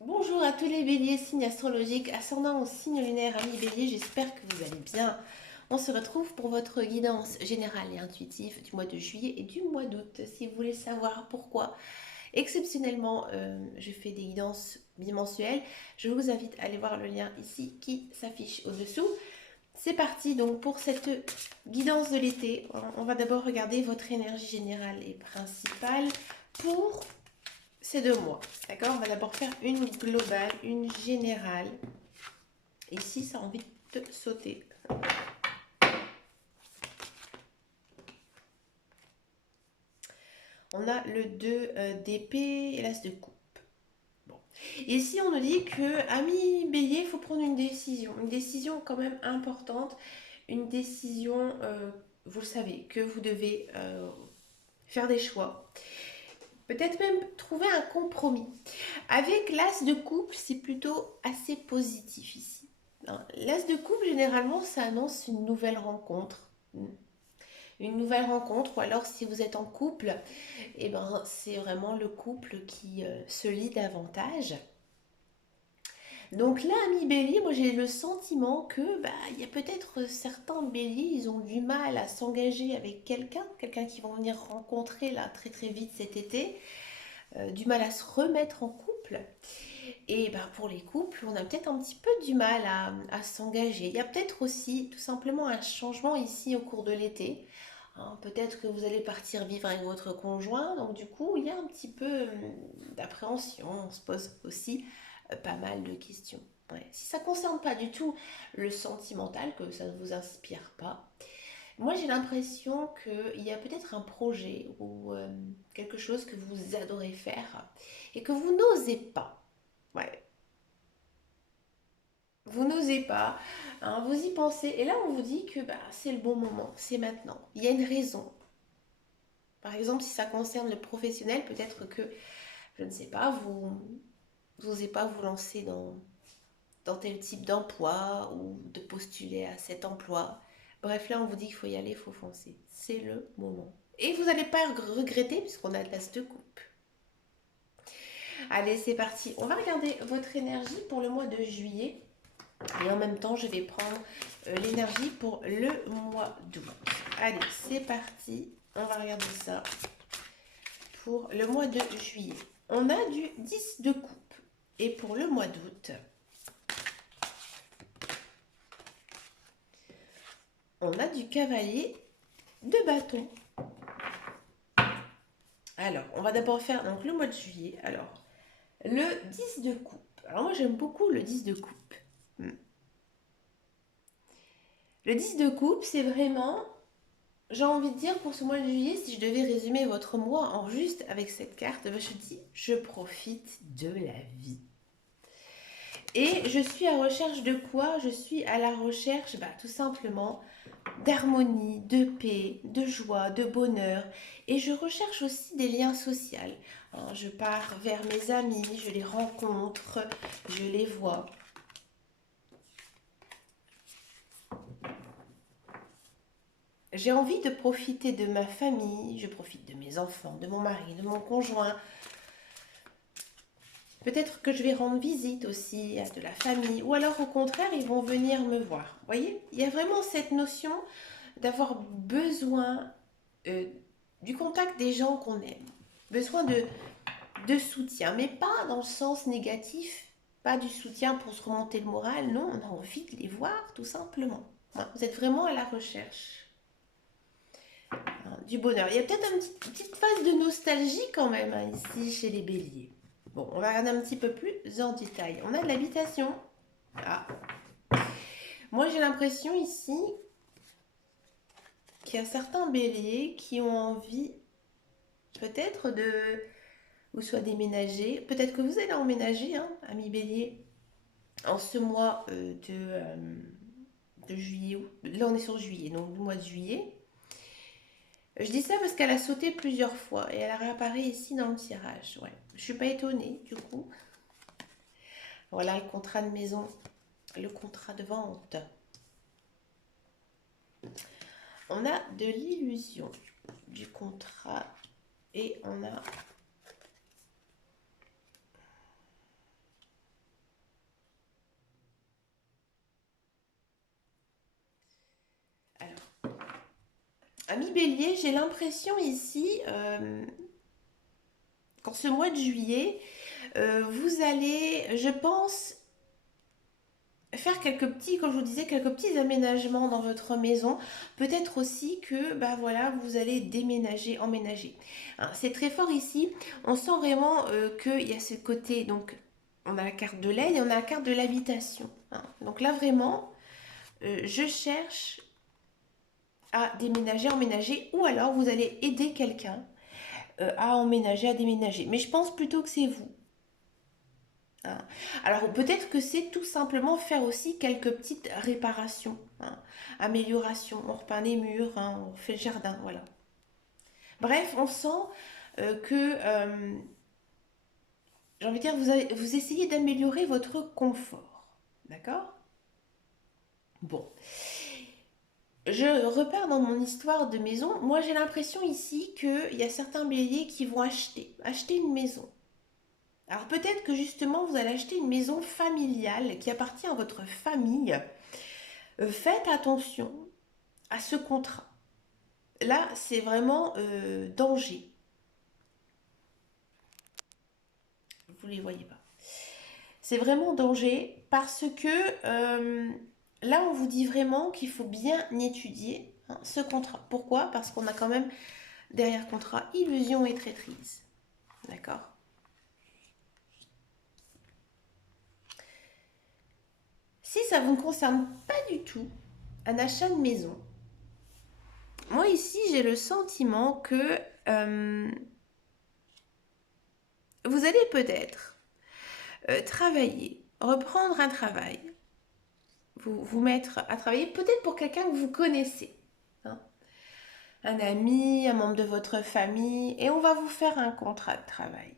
Bonjour à tous les béliers, signes astrologiques, ascendant au signe lunaire, amis béliers, j'espère que vous allez bien. On se retrouve pour votre guidance générale et intuitive du mois de juillet et du mois d'août. Si vous voulez savoir pourquoi, exceptionnellement, je fais des guidances bimensuelles, je vous invite à aller voir le lien ici qui s'affiche au-dessous. C'est parti donc pour cette guidance de l'été. On va d'abord regarder votre énergie générale et principale pour ces 2 mois. D'accord. On va d'abord faire une globale, une générale. Et si ça a envie de sauter. On a le 2 d'épée et l'as de coupe. Bon. Ici, on nous dit que, ami bélier, il faut prendre une décision. Une décision quand même importante. Une décision, vous le savez, que vous devez faire des choix. Peut-être même trouver un compromis. Avec l'as de coupe, c'est plutôt assez positif ici. L'as de coupe, généralement, ça annonce une nouvelle rencontre. Une nouvelle rencontre, ou alors si vous êtes en couple, eh ben, c'est vraiment le couple qui se lie davantage. Donc là, ami bélier, moi j'ai le sentiment que il y a peut-être certains béliers, ils ont du mal à s'engager avec quelqu'un qui vont venir rencontrer là très très vite cet été, du mal à se remettre en couple. Et pour les couples, on a peut-être un petit peu du mal à s'engager. Il y a peut-être aussi tout simplement un changement ici au cours de l'été. Hein, peut-être que vous allez partir vivre avec votre conjoint, donc du coup, il y a un petit peu d'appréhension. On se pose aussi pas mal de questions. Ouais. Si ça ne concerne pas du tout le sentimental, que ça ne vous inspire pas, moi j'ai l'impression qu'il y a peut-être un projet ou quelque chose que vous adorez faire et que vous n'osez pas. Ouais, vous n'osez pas, hein, vous y pensez, et là on vous dit que c'est le bon moment, c'est maintenant. Il y a une raison. Par exemple, si ça concerne le professionnel, peut-être que, je ne sais pas, vous n'osez pas vous lancer dans tel type d'emploi ou de postuler à cet emploi. Bref, là on vous dit qu'il faut y aller, il faut foncer. C'est le moment. Et vous n'allez pas regretter puisqu'on a de l'as de coupe. Allez, c'est parti. On va regarder votre énergie pour le mois de juillet. Et en même temps, je vais prendre l'énergie pour le mois d'août. Allez, c'est parti. On va regarder ça pour le mois de juillet. On a du 10 de coupe. Et pour le mois d'août, on a du cavalier de bâton. Alors, on va d'abord faire donc, le mois de juillet. Alors, le 10 de coupe. Alors moi, j'aime beaucoup le 10 de coupe. Le 10 de coupe, c'est vraiment, j'ai envie de dire pour ce mois de juillet, si je devais résumer votre mois en juste avec cette carte, je dis je profite de la vie. Et je suis à recherche de quoi? Je suis à la recherche tout simplement d'harmonie, de paix, de joie, de bonheur. Et je recherche aussi des liens sociaux. Hein, je pars vers mes amis, je les rencontre, je les vois. J'ai envie de profiter de ma famille, je profite de mes enfants, de mon mari, de mon conjoint. Peut-être que je vais rendre visite aussi à de la famille, ou alors au contraire, ils vont venir me voir. Vous voyez, il y a vraiment cette notion d'avoir besoin euh, du contact des gens qu'on aime, besoin de soutien, mais pas dans le sens négatif, pas du soutien pour se remonter le moral, non, on a envie de les voir tout simplement. Vous êtes vraiment à la recherche du bonheur. Il y a peut-être une petite phase de nostalgie quand même ici chez les béliers. Bon, on va regarder un petit peu plus en détail. On a de l'habitation. Ah. Moi, j'ai l'impression ici qu'il y a certains béliers qui ont envie peut-être de ou soit déménager. Peut-être que vous allez emménager, hein, amis bélier, en ce mois de juillet. Là, on est sur juillet, donc le mois de juillet. Je dis ça parce qu'elle a sauté plusieurs fois et elle a réapparu ici dans le tirage. Ouais. Je suis pas étonnée du coup. Voilà le contrat de maison, le contrat de vente. On a de l'illusion du contrat et on a Ami Bélier, j'ai l'impression ici, qu'en ce mois de juillet, vous allez, je pense, faire quelques petits, comme je vous disais, quelques petits aménagements dans votre maison. Peut-être aussi que, bah voilà, vous allez déménager, emménager. Hein, c'est très fort ici. On sent vraiment qu'il y a ce côté, donc, on a la carte de l'aide et on a la carte de l'habitation. Hein. Donc là, vraiment, je cherche à déménager, emménager, ou alors vous allez aider quelqu'un à emménager, à déménager. Mais je pense plutôt que c'est vous. Hein. Alors peut-être que c'est tout simplement faire aussi quelques petites réparations, hein, améliorations. On repeint les murs, hein, on refait le jardin, voilà. Bref, on sent que, j'ai envie de dire, vous essayez d'améliorer votre confort. D'accord? Bon. Je repars dans mon histoire de maison. Moi, j'ai l'impression ici qu'il y a certains béliers qui vont acheter une maison. Alors peut-être que justement, vous allez acheter une maison familiale qui appartient à votre famille. Faites attention à ce contrat. Là, c'est vraiment danger. Vous ne les voyez pas. C'est vraiment danger parce que là, on vous dit vraiment qu'il faut bien étudier, hein, ce contrat. Pourquoi? Parce qu'on a quand même derrière contrat illusion et traîtrise. D'accord? Si ça vous ne concerne pas du tout un achat de maison, moi ici j'ai le sentiment que vous allez peut-être travailler, reprendre un travail, vous mettre à travailler peut-être pour quelqu'un que vous connaissez, hein, un ami, un membre de votre famille, et on va vous faire un contrat de travail.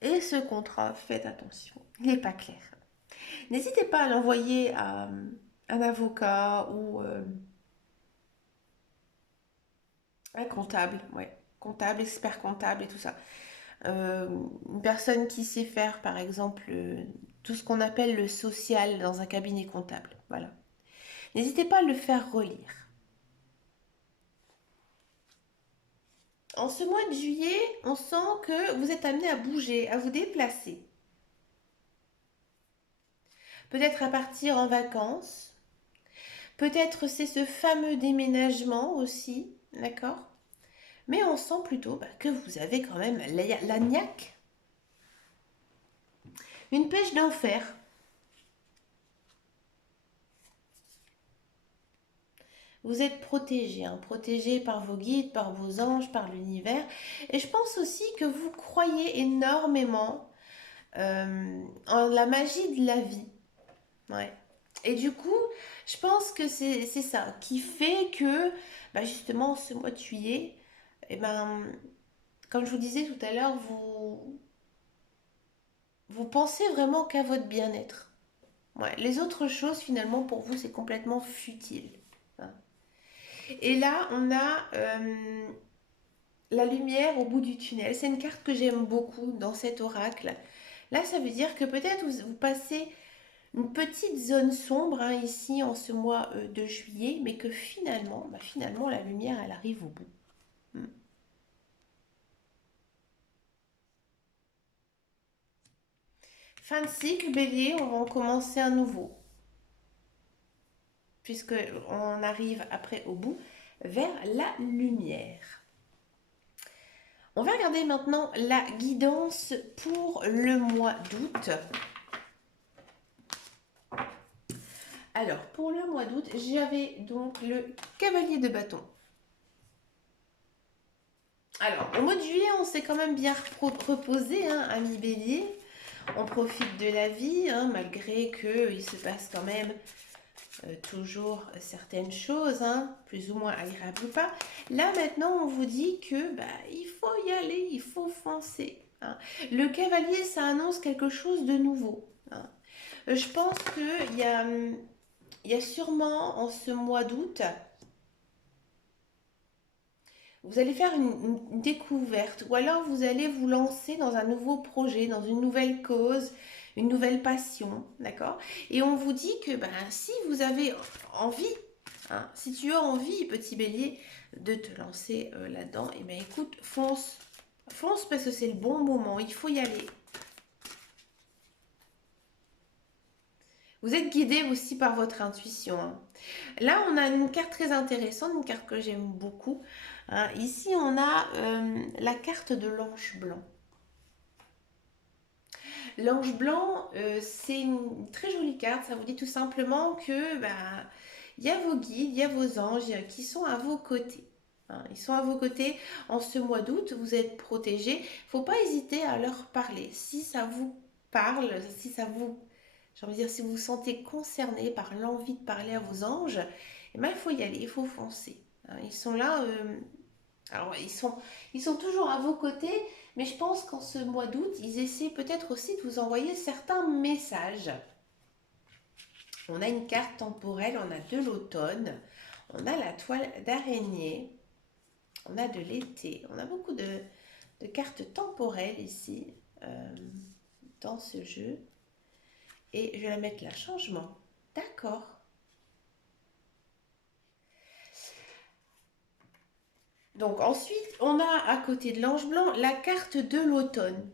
Et ce contrat, faites attention, il n'est pas clair. N'hésitez pas à l'envoyer à un avocat ou un comptable, ouais, comptable, expert comptable et tout ça. Euh, une personne qui sait faire, par exemple, tout ce qu'on appelle le social dans un cabinet comptable. Voilà. N'hésitez pas à le faire relire. En ce mois de juillet, on sent que vous êtes amené à bouger, à vous déplacer. Peut-être à partir en vacances. Peut-être c'est ce fameux déménagement aussi, d'accord? Mais on sent plutôt que vous avez quand même la niaque, une pêche d'enfer. Vous êtes protégé, hein, protégé par vos guides, par vos anges, par l'univers. Et je pense aussi que vous croyez énormément en la magie de la vie. Ouais. Et du coup, je pense que c'est ça qui fait que, bah justement, ce mois de juillet, eh ben, comme je vous disais tout à l'heure, vous pensez vraiment qu'à votre bien-être. Ouais. Les autres choses, finalement, pour vous, c'est complètement futile. Hein. Et là, on a la lumière au bout du tunnel. C'est une carte que j'aime beaucoup dans cet oracle. Là, ça veut dire que peut-être vous passez une petite zone sombre, hein, ici en ce mois de juillet, mais que finalement, finalement, la lumière, elle arrive au bout. Hmm. Fin de cycle, bélier, on va en commencer un nouveau, puisque on arrive après au bout vers la lumière. On va regarder maintenant la guidance pour le mois d'août. Alors, pour le mois d'août, j'avais donc le cavalier de bâton. Alors, au mois de juillet, on s'est quand même bien reposé, hein, ami bélier. On profite de la vie, hein, malgré qu'il se passe quand même toujours certaines choses, hein, plus ou moins agréables ou pas. Là, maintenant, on vous dit que il faut y aller, il faut foncer. Hein. Le cavalier, ça annonce quelque chose de nouveau. Hein. Je pense qu'il y a sûrement en ce mois d'août, vous allez faire une découverte ou alors vous allez vous lancer dans un nouveau projet, dans une nouvelle cause, une nouvelle passion, d'accord? Et on vous dit que si vous avez envie, hein. Si tu as envie, petit bélier, de te lancer là-dedans, eh bien écoute, fonce. Fonce parce que c'est le bon moment, il faut y aller. Vous êtes guidé aussi par votre intuition, hein. Là, on a une carte très intéressante, une carte que j'aime beaucoup, hein. Ici, on a la carte de l'ange blanc. L'ange blanc, c'est une très jolie carte. Ça vous dit tout simplement que bah, il y a vos guides, il y a vos anges qui sont à vos côtés, hein. Ils sont à vos côtés en ce mois d'août. Vous êtes protégés. Il ne faut pas hésiter à leur parler. Si ça vous parle, si ça vous, j'ai envie de dire, si vous vous sentez concerné par l'envie de parler à vos anges, eh ben, il faut y aller, il faut foncer, hein. Ils sont là. Alors, ils sont toujours à vos côtés, mais je pense qu'en ce mois d'août, ils essaient peut-être aussi de vous envoyer certains messages. On a une carte temporelle, on a de l'automne, on a la toile d'araignée, on a de l'été, on a beaucoup de cartes temporelles ici dans ce jeu. Et je vais la mettre là, changement. D'accord. Donc ensuite, on a à côté de l'ange blanc la carte de l'automne.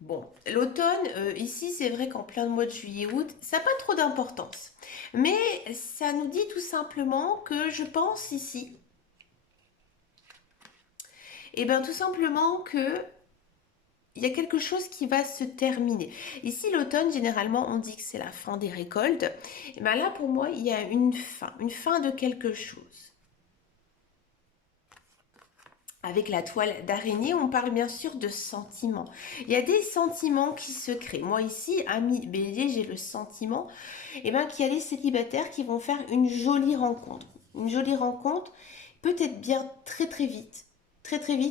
Bon, l'automne, ici, c'est vrai qu'en plein mois de juillet-août, ça n'a pas trop d'importance. Mais ça nous dit tout simplement que je pense ici, et bien tout simplement que il y a quelque chose qui va se terminer. Ici, l'automne, généralement, on dit que c'est la fin des récoltes. Et bien là, pour moi, il y a une fin de quelque chose. Avec la toile d'araignée, on parle bien sûr de sentiments. Il y a des sentiments qui se créent. Moi ici, ami bélier, j'ai le sentiment qu'il y a des célibataires qui vont faire une jolie rencontre. Une jolie rencontre, peut-être bien très très vite,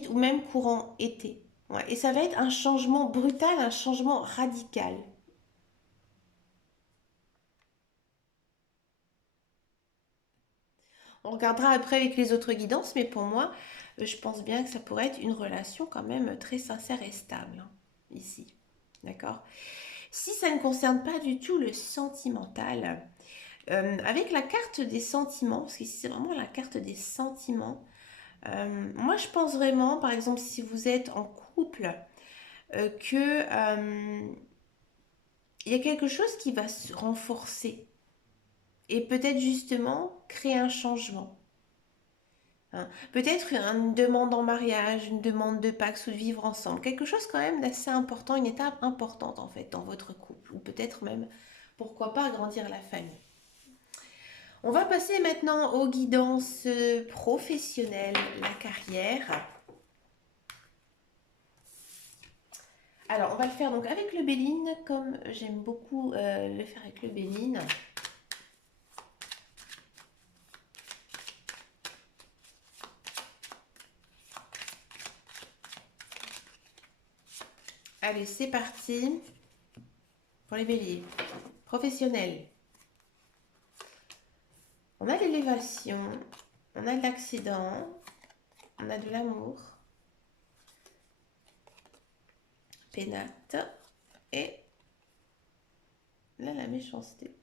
ou même courant été. Ouais, et ça va être un changement brutal, un changement radical. On regardera après avec les autres guidances, mais pour moi, je pense bien que ça pourrait être une relation quand même très sincère et stable, hein, ici. D'accord? Si ça ne concerne pas du tout le sentimental, avec la carte des sentiments, parce qu'ici c'est vraiment la carte des sentiments, moi je pense vraiment, par exemple, si vous êtes en couple, que il y a quelque chose qui va se renforcer et peut-être justement créer un changement, hein. Peut-être une demande en mariage, une demande de pax ou de vivre ensemble. Quelque chose quand même d'assez important, une étape importante en fait dans votre couple. Ou peut-être même, pourquoi pas, agrandir la famille. On va passer maintenant aux guidances professionnelles, la carrière. Alors, on va le faire donc avec le Béline, comme j'aime beaucoup le faire avec le Béline. Allez, c'est parti pour les béliers. Professionnels. On a l'élévation, on a de l'accident, on a de l'amour, pénate et là la méchanceté.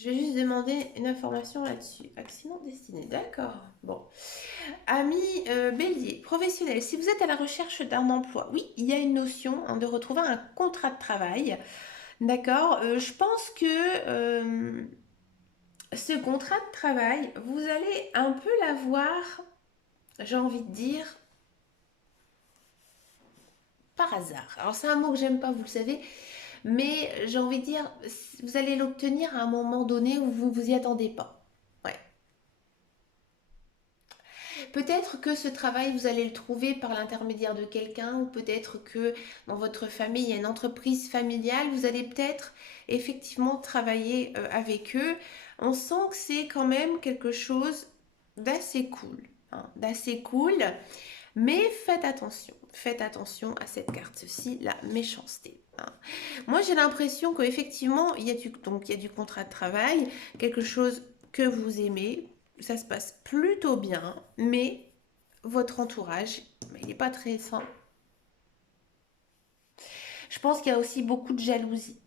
Je vais juste demander une information là-dessus. Accident destiné, d'accord. Bon. Ami bélier, professionnel, si vous êtes à la recherche d'un emploi, oui, il y a une notion, hein, de retrouver un contrat de travail. D'accord. Je pense que ce contrat de travail, vous allez un peu l'avoir, j'ai envie de dire, par hasard. Alors c'est un mot que j'aime pas, vous le savez, mais j'ai envie de dire, vous allez l'obtenir à un moment donné où vous ne vous y attendez pas. Ouais. Peut-être que ce travail, vous allez le trouver par l'intermédiaire de quelqu'un, ou peut-être que dans votre famille, il y a une entreprise familiale, vous allez peut-être effectivement travailler avec eux. On sent que c'est quand même quelque chose d'assez cool, hein, d'assez cool, mais faites attention à cette carte-ci, la méchanceté, hein. Moi, j'ai l'impression qu'effectivement, il y a du contrat de travail, quelque chose que vous aimez, ça se passe plutôt bien, mais votre entourage, il n'est pas très sain. Je pense qu'il y a aussi beaucoup de jalousie.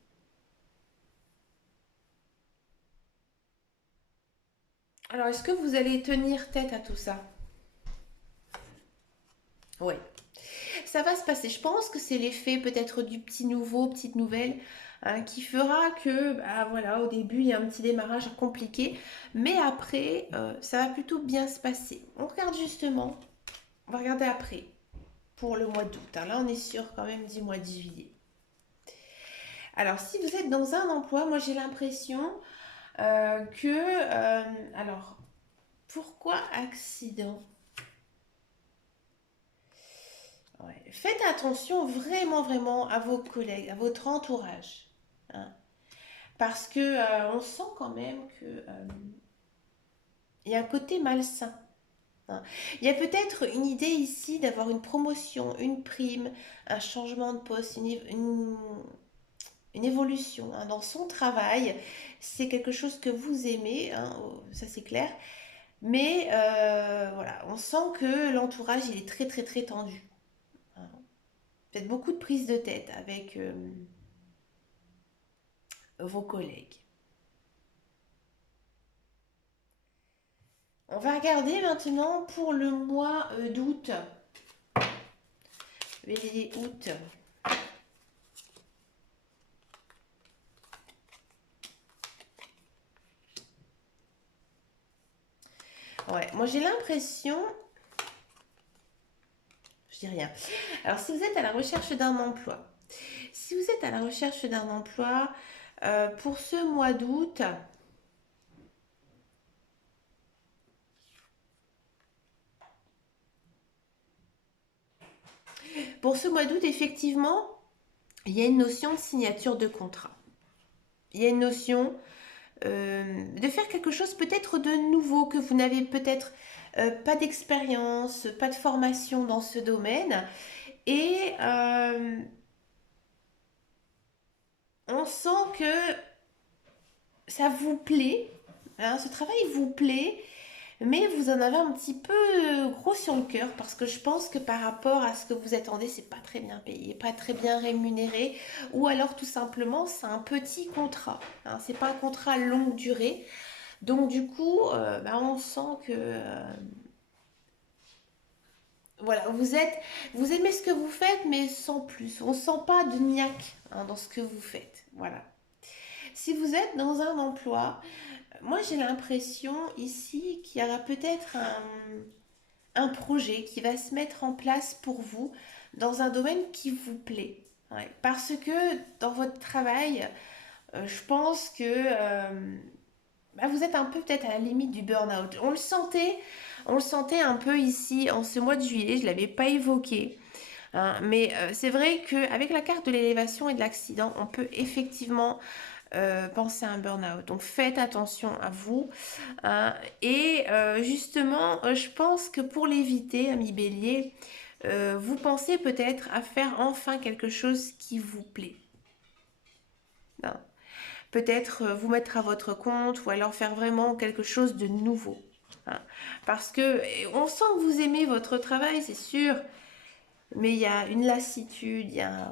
Alors, est-ce que vous allez tenir tête à tout ça? Oui. Ça va se passer. Je pense que c'est l'effet peut-être du petit nouveau, petite nouvelle, hein, qui fera que, bah, voilà, au début, il y a un petit démarrage compliqué, mais après, ça va plutôt bien se passer. On regarde justement, on va regarder après, pour le mois d'août, hein. Là, on est sur quand même du mois de juillet. Alors, si vous êtes dans un emploi, moi j'ai l'impression que... alors, pourquoi accident? Ouais. Faites attention vraiment, vraiment à vos collègues, à votre entourage, hein. Parce que on sent quand même que il y a un côté malsain, hein. Il y a peut-être une idée ici d'avoir une promotion, une prime, un changement de poste, une évolution, hein, dans son travail. C'est quelque chose que vous aimez, hein, ça c'est clair. Mais voilà, on sent que l'entourage il est très très très tendu, hein. Faites beaucoup de prises de tête avec vos collègues. On va regarder maintenant pour le mois d'août. Bélier août. Ouais, moi j'ai l'impression, je dis rien. Alors si vous êtes à la recherche d'un emploi, si vous êtes à la recherche d'un emploi pour ce mois d'août, effectivement, il y a une notion de signature de contrat. Il y a une notion de faire quelque chose peut-être de nouveau que vous n'avez peut-être pas d'expérience, pas de formation dans ce domaine. Et on sent que ça vous plaît, hein, ce travail vous plaît, mais vous en avez un petit peu gros sur le cœur parce que je pense que par rapport à ce que vous attendez, c'est pas très bien payé, pas très bien rémunéré, ou alors tout simplement c'est un petit contrat, hein, c'est pas un contrat longue durée. Donc du coup, bah, on sent que voilà, vous aimez ce que vous faites, mais sans plus. On sent pas de niaque, hein, dans ce que vous faites. Voilà. Si vous êtes dans un emploi, moi j'ai l'impression ici qu'il y aura peut-être un projet qui va se mettre en place pour vous dans un domaine qui vous plaît. Ouais. Parce que dans votre travail, je pense que bah, vous êtes un peu peut-être à la limite du burn-out. On le sentait un peu ici en ce mois de juillet, je ne l'avais pas évoqué, hein, mais c'est vrai qu'avec la carte de l'élévation et de l'accident, on peut effectivement penser à un burn-out. Donc faites attention à vous, hein. Et justement, je pense que pour l'éviter, ami Bélier, vous pensez peut-être à faire enfin quelque chose qui vous plaît, hein. Peut-être vous mettre à votre compte ou alors faire vraiment quelque chose de nouveau, hein. Parce que on sent que vous aimez votre travail, c'est sûr, mais il y a une lassitude, il y a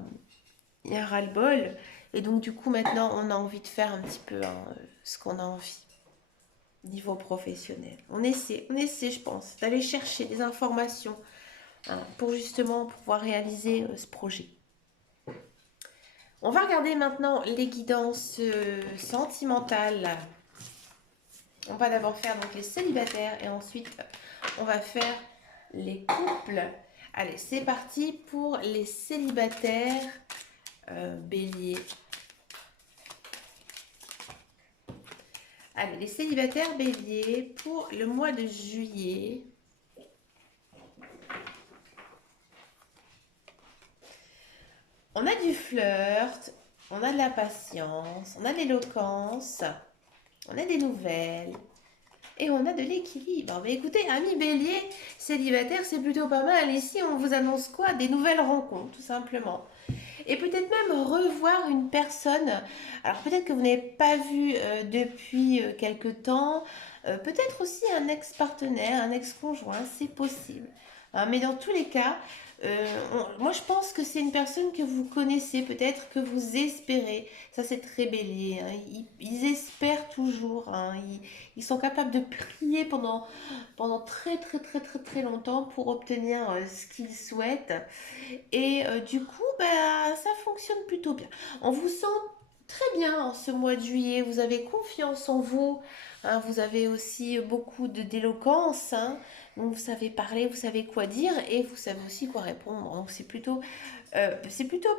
un ras-le-bol. Et donc du coup maintenant on a envie de faire un petit peu, hein, ce qu'on a envie niveau professionnel. On essaie je pense, d'aller chercher des informations, hein, pour justement pouvoir réaliser ce projet. On va regarder maintenant les guidances sentimentales. On va d'abord faire donc les célibataires et ensuite on va faire les couples. Allez, c'est parti pour les célibataires, bélier. Allez, les célibataires bélier pour le mois de juillet. On a du flirt, on a de la patience, on a de l'éloquence, on a des nouvelles, et on a de l'équilibre. Mais écoutez, amis bélier, célibataire, c'est plutôt pas mal. Ici, on vous annonce quoi? Des nouvelles rencontres, tout simplement. Et peut-être même revoir une personne. Alors peut-être que vous n'avez pas vu depuis quelque temps. Peut-être aussi un ex-partenaire, un ex-conjoint, c'est possible. hein. Mais dans tous les cas, moi je pense que c'est une personne que vous connaissez, peut-être que vous espérez. Ça c'est très bélier, hein. Ils espèrent toujours, hein. Ils sont capables de prier pendant très très très très très longtemps pour obtenir ce qu'ils souhaitent. Et du coup, bah, ça fonctionne plutôt bien. On vous sent très bien en ce mois de juillet. Vous avez confiance en vous, hein. Vous avez aussi beaucoup d'éloquence, hein. Donc vous savez parler, vous savez quoi dire et vous savez aussi quoi répondre. Donc c'est plutôt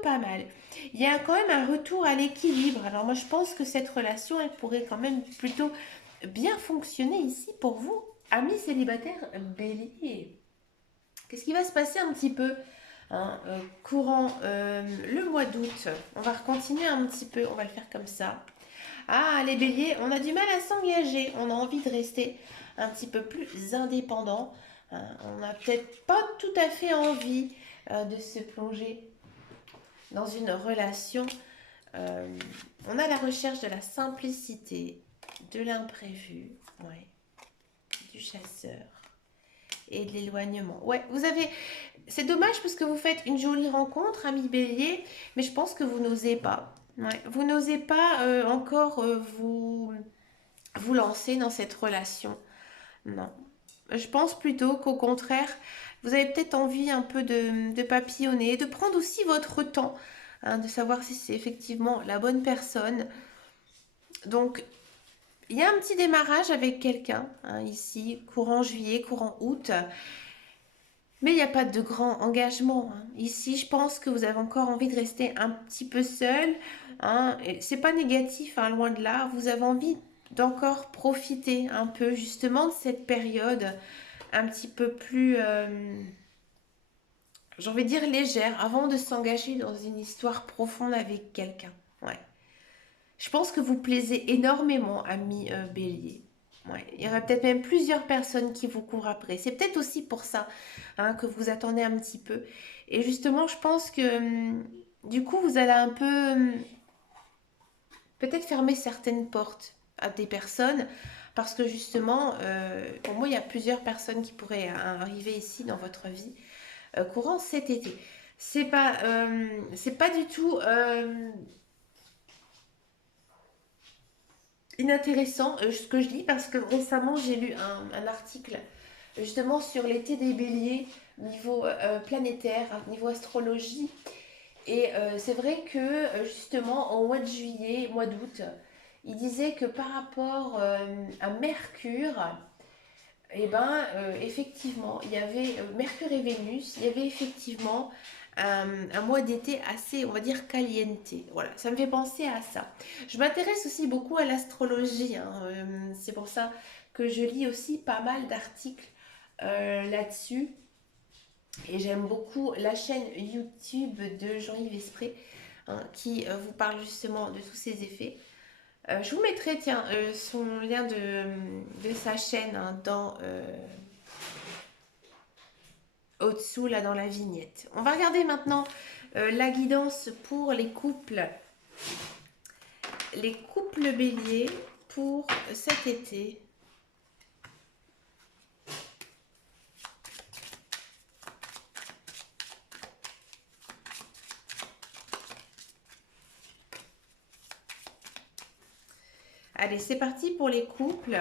pas mal. Il y a quand même un retour à l'équilibre. Alors moi je pense que cette relation, elle pourrait quand même plutôt bien fonctionner ici pour vous, amis célibataires bélier. Qu'est-ce qui va se passer un petit peu, hein, courant le mois d'août? On va continuer un petit peu, on va le faire comme ça. Ah, les béliers, on a du mal à s'engager, on a envie de rester un petit peu plus indépendant, hein. On n'a peut-être pas tout à fait envie de se plonger dans une relation. Euh, on a la recherche de la simplicité, de l'imprévu, ouais, du chasseur et de l'éloignement. Ouais, vous avez... C'est dommage parce que vous faites une jolie rencontre, ami bélier, mais je pense que vous n'osez pas. Ouais, vous n'osez pas encore vous lancer dans cette relation. Non. Je pense plutôt qu'au contraire, vous avez peut-être envie un peu de papillonner, de prendre aussi votre temps, hein, de savoir si c'est effectivement la bonne personne. Donc, il y a un petit démarrage avec quelqu'un, hein, ici, courant juillet, courant août. Mais il n'y a pas de grand engagement, hein. Ici, je pense que vous avez encore envie de rester un petit peu seul, hein. C'est pas négatif, hein, loin de là. Vous avez envie d'encore profiter un peu justement de cette période un petit peu plus, j'ai envie de dire légère, avant de s'engager dans une histoire profonde avec quelqu'un. Ouais. Je pense que vous plaisez énormément, ami bélier. Ouais. Il y aura peut-être même plusieurs personnes qui vous courent après. C'est peut-être aussi pour ça, hein, que vous attendez un petit peu. Et justement, je pense que du coup, vous allez un peu peut-être fermer certaines portes à des personnes. Parce que justement, pour moi, il y a plusieurs personnes qui pourraient arriver ici dans votre vie courant cet été. C'est pas du tout inintéressant ce que je lis parce que récemment j'ai lu un article justement sur l'été des béliers niveau planétaire, hein, niveau astrologie. Et c'est vrai que justement en mois de juillet, mois d'août, il disait que par rapport à Mercure, et ben effectivement, il y avait Mercure et Vénus, il y avait effectivement un mois d'été assez, on va dire, caliente. Voilà, ça me fait penser à ça. Je m'intéresse aussi beaucoup à l'astrologie, hein, c'est pour ça que je lis aussi pas mal d'articles là-dessus. Et j'aime beaucoup la chaîne YouTube de Jean-Yves Espré, hein, qui vous parle justement de tous ces effets. Je vous mettrai, tiens, son lien de sa chaîne, hein, au-dessous, là, dans la vignette. On va regarder maintenant la guidance pour les couples. Les couples béliers pour cet été. Allez, c'est parti pour les couples.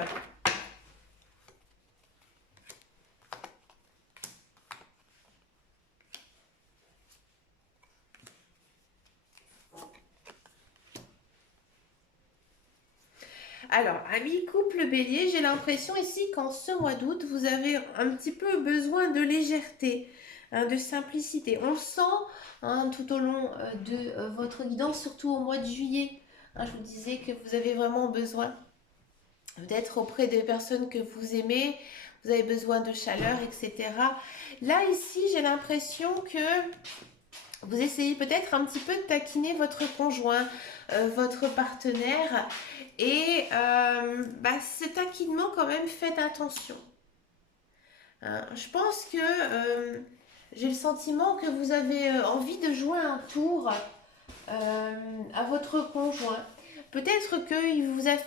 Alors, amis couple bélier, j'ai l'impression ici qu'en ce mois d'août, vous avez un petit peu besoin de légèreté, hein, de simplicité. On le sent, hein, tout au long de votre guidance, surtout au mois de juillet. Hein, je vous disais que vous avez vraiment besoin d'être auprès des personnes que vous aimez, vous avez besoin de chaleur, etc. Là, ici, j'ai l'impression que vous essayez peut-être un petit peu de taquiner votre conjoint, votre partenaire. Et ce taquinement, quand même, faites attention. Hein, je pense que j'ai le sentiment que vous avez envie de jouer un tour à votre conjoint. Peut-être qu'il vous a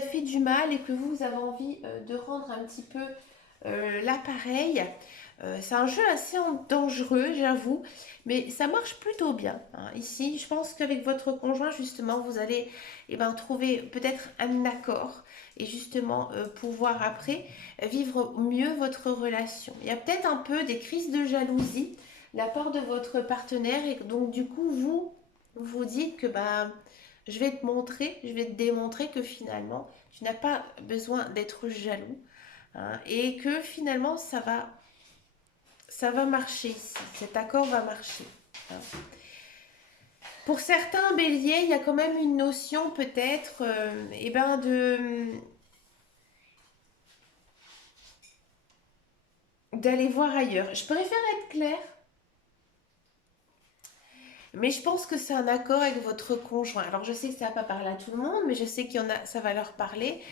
fait du mal et que vous avez envie de rendre un petit peu l'appareil. C'est un jeu assez dangereux, j'avoue, mais ça marche plutôt bien, hein. Ici, je pense qu'avec votre conjoint, justement, vous allez trouver peut-être un accord et justement pouvoir après vivre mieux votre relation. Il y a peut-être un peu des crises de jalousie de la part de votre partenaire et donc du coup, vous dites que je vais te montrer, je vais te démontrer que finalement, tu n'as pas besoin d'être jaloux, hein, et que finalement, ça va marcher ici. Cet accord va marcher, hein. Pour certains béliers, il y a quand même une notion peut-être d'aller voir ailleurs. Je préfère être claire, mais je pense que c'est un accord avec votre conjoint. Alors je sais que ça va pas parler à tout le monde, mais je sais qu'il y en a, ça va leur parler.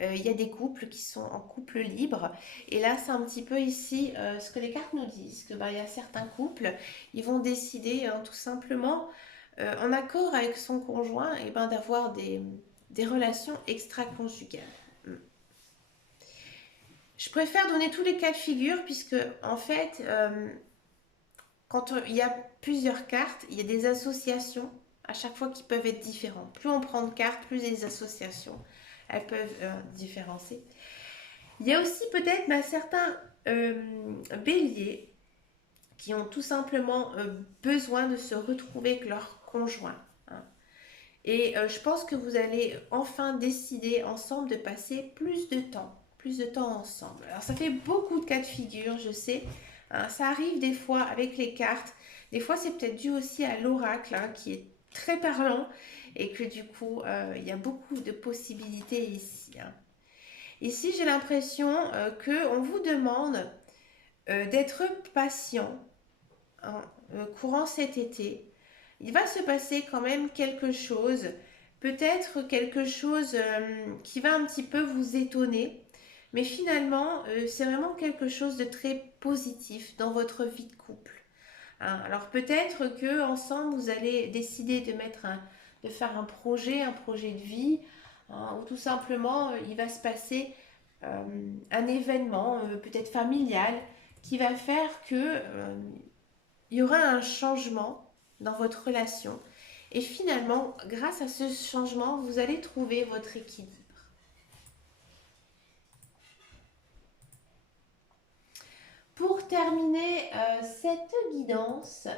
Il y a des couples qui sont en couple libre. Et là, c'est un petit peu ici ce que les cartes nous disent. Que il y a certains couples, ils vont décider tout simplement, en accord avec son conjoint, d'avoir des relations extra-conjugales. Hmm. Je préfère donner tous les cas de figure puisque en fait, quand il y a plusieurs cartes, il y a des associations à chaque fois qui peuvent être différentes. Plus on prend de cartes, plus les associations, elles peuvent différencier. Il y a aussi peut-être certains béliers qui ont tout simplement besoin de se retrouver avec leur conjoint, hein. Et je pense que vous allez enfin décider ensemble de passer plus de temps ensemble. Alors ça fait beaucoup de cas de figure, je sais, hein. Ça arrive des fois avec les cartes. Des fois c'est peut-être dû aussi à l'oracle, hein, qui est très parlant et que du coup il y a beaucoup de possibilités ici, hein. Ici j'ai l'impression qu'on vous demande d'être patient, hein, courant cet été. Il va se passer quand même quelque chose, peut-être quelque chose qui va un petit peu vous étonner, mais finalement, c'est vraiment quelque chose de très positif dans votre vie de couple, hein. Alors peut-être que ensemble vous allez décider de faire un projet de vie, hein, ou tout simplement il va se passer un événement peut-être familial qui va faire que il y aura un changement dans votre relation. Et finalement, grâce à ce changement, vous allez trouver votre équilibre. Pour terminer cette guidance,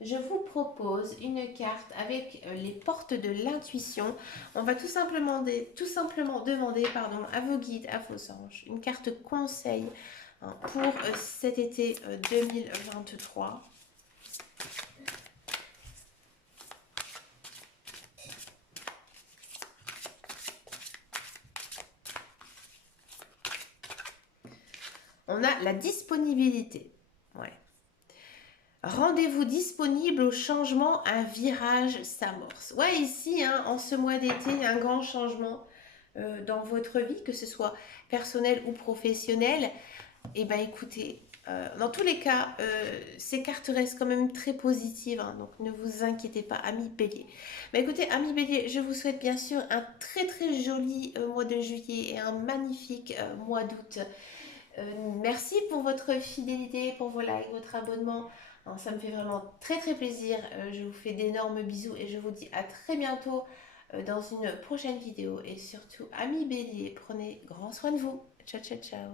je vous propose une carte avec les portes de l'intuition. On va tout simplement demander à vos guides, à vos anges, une carte conseil, hein, pour cet été 2023. On a la disponibilité. Ouais. Rendez-vous disponible au changement, un virage s'amorce. Ouais, ici, hein, en ce mois d'été, un grand changement dans votre vie, que ce soit personnel ou professionnel. Eh bien, écoutez, dans tous les cas, ces cartes restent quand même très positives, hein, donc ne vous inquiétez pas, amis bélier. Mais écoutez, amis bélier, je vous souhaite bien sûr un très très joli mois de juillet et un magnifique mois d'août. Merci pour votre fidélité, pour vos likes, votre abonnement. Alors, ça me fait vraiment très très plaisir. Je vous fais d'énormes bisous et je vous dis à très bientôt dans une prochaine vidéo. Et surtout, amis bélier, prenez grand soin de vous. Ciao, ciao, ciao.